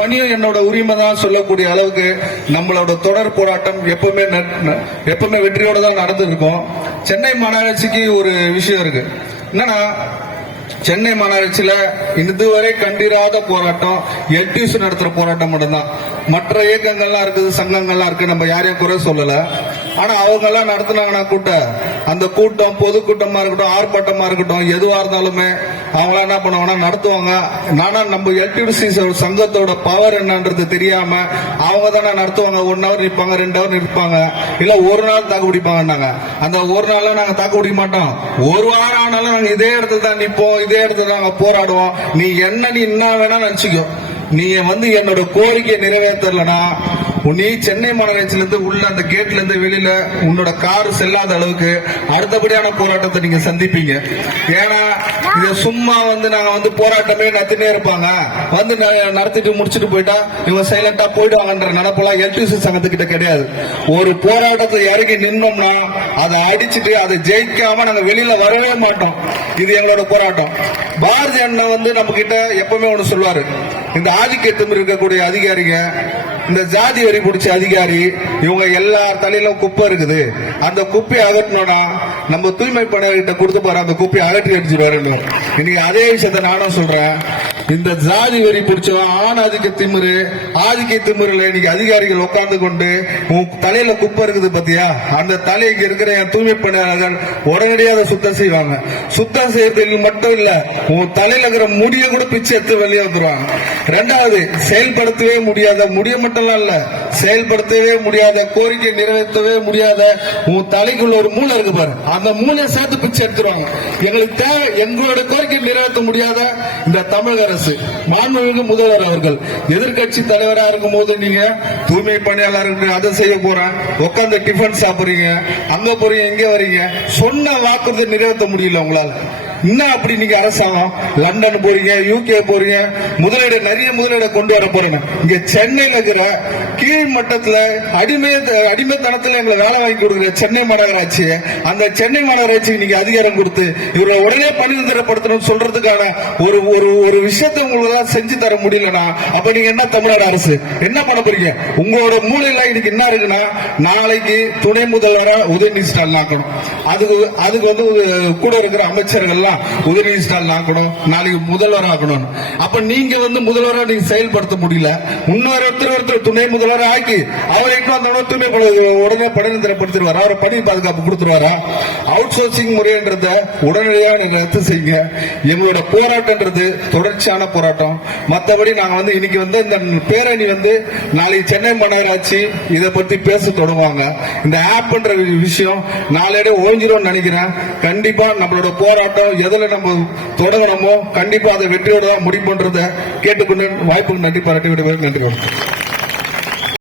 பணியும் என்னோட உரிமை தான் சொல்லக்கூடிய அளவுக்கு நம்மளோட தொடர் போராட்டம் எப்பவுமே வெற்றியோட தான் நடந்திருக்கும். சென்னை மாநகராட்சிக்கு ஒரு விஷயம் இருக்கு. என்னன்னா, சென்னை மாநகராட்சியில இதுவரை கண்டிராத போராட்டம் எல்டிசி நடத்துற போராட்டம் மட்டும்தான். மற்ற இயக்கங்கள்லாம் இருக்குது, சங்கங்கள்லாம் இருக்கு, நம்ம யாரையும் குறை சொல்லல. ஆனா அவங்க எல்லாம் நடத்தினாங்கன்னா அந்த கூட்டம் பொதுக்கூட்டமா இருக்கட்டும், ஆர்ப்பாட்டமா இருக்கட்டும், எதுவா இருந்தாலுமே அவங்க என்ன பண்ணுவாங்கன்னா நடத்துவாங்க. நானா நம்ம எல்டிசி சங்கத்தோட பவர் என்னன்றது தெரியாம அவங்க தானே நடத்துவாங்க. 1 hour நிற்பாங்க, 2 hour நிற்பாங்க, இல்ல ஒரு நாள் தாக்கு பிடிப்பாங்க. அந்த ஒரு நாள்ல நாங்க தாக்கு பிடிக்க மாட்டோம். ஒரு வாரம் ஆனாலும் நாங்க இதே இடத்துல தான் நிற்போம், இதே இடத்துல நாங்க போராடுவோம். நீ என்ன வேணா நினைச்சுக்கோ, நீ என்னோட கோரிக்கையை நிறைவேற்றலனா நீ சென்னை மாநகராட்சியில இருந்து உள்ள அந்த கேட்ல இருந்து வெளியில உன்னோட கார் செல்லாத அளவுக்கு அடுத்தபடியான போராட்டத்தை நீங்க சந்திப்பீங்க. ஏன்னா இத சும்மா நாங்க போராட்டமே நடத்தினே இருப்பாங்க, நடத்திட்டு முடிச்சுட்டு போயிட்டா இவங்க சைலண்டா போயிடுவாங்கன்ற நினைப்பெல்லாம் எல்டிசி சங்கத்துக்கிட்ட கிடையாது. ஒரு போராட்டத்தை இறங்கி நின்னோம்னா அதை அடிச்சுட்டு அதை ஜெயிக்காம நாங்க வெளியில வரவே மாட்டோம். இது எங்களோட போராட்டம். பாரதிய அண்ணன் நம்ம கிட்ட எப்பவுமே ஒண்ணு சொல்லுவாரு, இந்த ஆதிக்கத்தில் இருக்கக்கூடிய அதிகாரிங்க, இந்த ஜாதி வரி பிடிச்ச அதிகாரி, இவங்க எல்லார் தலையிலும் குப்பை இருக்குது, அந்த குப்பையை அகற்றணும்னா நம்ம தூய்மை பணியாளர்கிட்ட கொடுத்து போற அந்த குப்பையை அகற்றி அடிச்சுட்டு. இன்னைக்கு அதே விஷயத்த நானும் சொல்றேன். இந்த ஜாதி வரி பிடிச்சவன் ஆதிக்க திமிருல இன்னைக்கு அதிகாரிகள் உட்கார்ந்து கொண்டு உன் தலையில குப்பை இருக்குது பத்தியா, அந்த தலைக்கு இருக்கிற என் தூய்மை பணியாளர்கள் உடனடியாக சுத்தம் செய்வாங்க. சுத்தம் செய்யறதுக்கு மட்டும் இல்ல, உன் தலையில இருக்கிற முடிய கூட பிச்சை எடுத்து வெளியே வந்துருவாங்க. 2வது, செயல்படுத்தவே முடியாத, முடிய மட்டும் இல்ல, செயல்படுத்தவே முடியாத, கோரிக்கை நிறைவேற்றவே முடியாத உன் தலைக்குள்ள ஒரு மூளை இருக்கு பாரு, அந்த மூளையை சேர்த்து பிச்சை எடுத்துருவாங்க. எங்களுக்கு தேவை, எங்களோட கோரிக்கை நிறைவேற்ற முடியாத இந்த தமிழக அரசு, மாண்புமிகு முதல்வர் அவர்கள் எதிர்கட்சி தலைவரா இருக்கும் போது நீங்க தூய்மை பணியாளருக்கு அதை செய்ய போறேன், உட்காந்து டிஃபன் சாப்பிடுறீங்க, அங்க போறீங்க, இங்க வரீங்க, சொன்ன வாக்குறுதி நிறைவேற்ற முடியல உங்களால. இன்னும் அப்படி நீங்க அரசாங்கம் லண்டன் போறீங்க, யூகே போறீங்க, நிறைய முதலீடு கொண்டு வர போறீங்க. இங்க சென்னையில இருக்கிற கீழ் மட்டத்துல அடிமைத்தனத்துல எங்களை வேலை வாங்கி கொடுக்குற சென்னை மாநகராட்சி, அந்த சென்னை மாநகராட்சிக்கு நீங்க அதிகாரம் கொடுத்து இவரை உடனே பணி நிரந்தரப்படுத்தணும் சொல்றதுக்கான ஒரு விஷயத்தை உங்களுக்கு செஞ்சு தர முடியலன்னா அப்ப நீங்க என்ன தமிழ்நாடு அரசு என்ன பண்ண போறீங்க? உங்களோட மூலையில இன்னைக்கு என்ன இருக்குன்னா, நாளைக்கு துணை முதல்வரா உதயநிதி ஸ்டாலின் ஆக்கணும். அதுக்கு கூட இருக்கிற அமைச்சர்கள் உதயநிதி ஸ்டாலின் ஆக்கணும், நாளைக்கு முதல்வர் ஆக்கணும். அப்ப நீங்க முதல்வரா நீங்க செயல்படுத்த முடியல. ஒருத்தர் துணை முதல்வர் ஆக்கி அவரை உடனே பணி நிரந்தரப்படுத்திடுவாரா, அவர் பணி பாதுகாப்பு கொடுத்துருவாரா? அவுட் சோர்சிங் முறைன்றத உடனடியாக நீங்க ரத்து செய்யுங்க. எங்களோட போராட்டம்ன்றது தொடர்ச்சியான போராட்டம். மற்றபடி நாங்க இன்னைக்கு இந்த பேரணி நாளைக்கு சென்னை மாநகராட்சி இதை பத்தி பேச தொடங்குவாங்க. இந்த ஆப்ன்ற விஷயம் நாளையோட ஓஞ்சிரும் நினைக்கிறேன். கண்டிப்பா நம்மளோட போராட்டம் எதுல நம்ம தொடங்கணுமோ கண்டிப்பா அதை வெற்றியோட முடிப்புன்றதை கேட்டுக்கொண்டு வாய்ப்புக்கு நன்றி பாராட்டி விடுவது. நன்றி.